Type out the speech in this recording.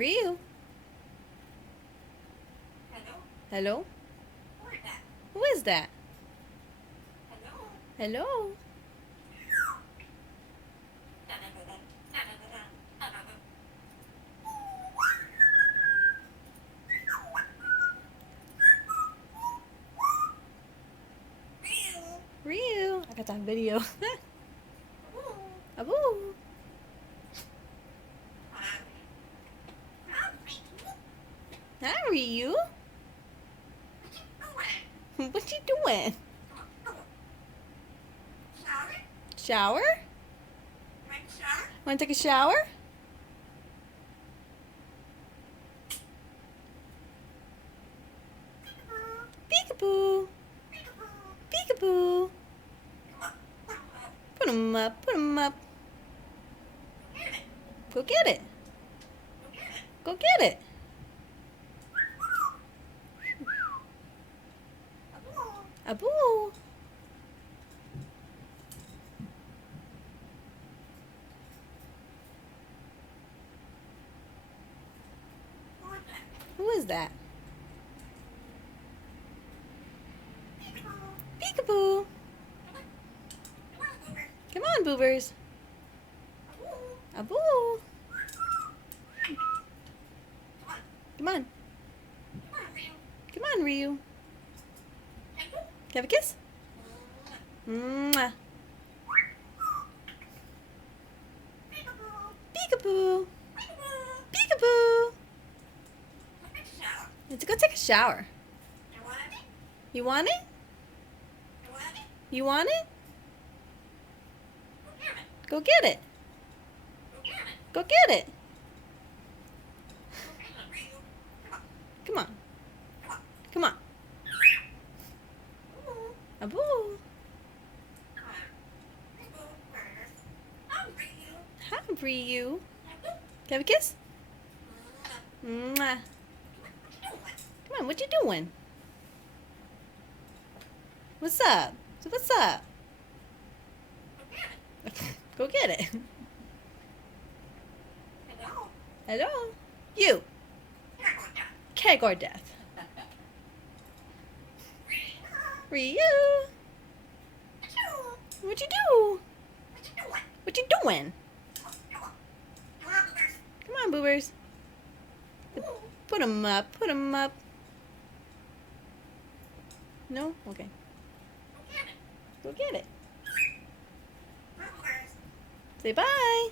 Ryu. Hello? Hello? Who is that? Who is that? Hello? Hello? Ryu. I got that video. Abu. Hi, Ryu. What you doing? Shower? Want to take a shower? Peekaboo. Peekaboo. Put him up. Put him up. Go get it. Go get it. Abu. Who is that? Peekaboo. Come on, boobers. Abu. Come on. Come on, Ryu. Have a kiss? Mwah. Peekaboo. Peekaboo. Let's go take a shower. You want it? You want it? Go get it. Go get it. Come on. Come on. Abu. Hi, Ryu. Have a kiss? Mwah. Come on, what you doing? What's up? So what's up? Go get it. Hello? You. Keg or death? Ryu. What you do? What you doing? Come on, boobers. Put 'em up. Put 'em up. No? Okay. Go get it. Say bye.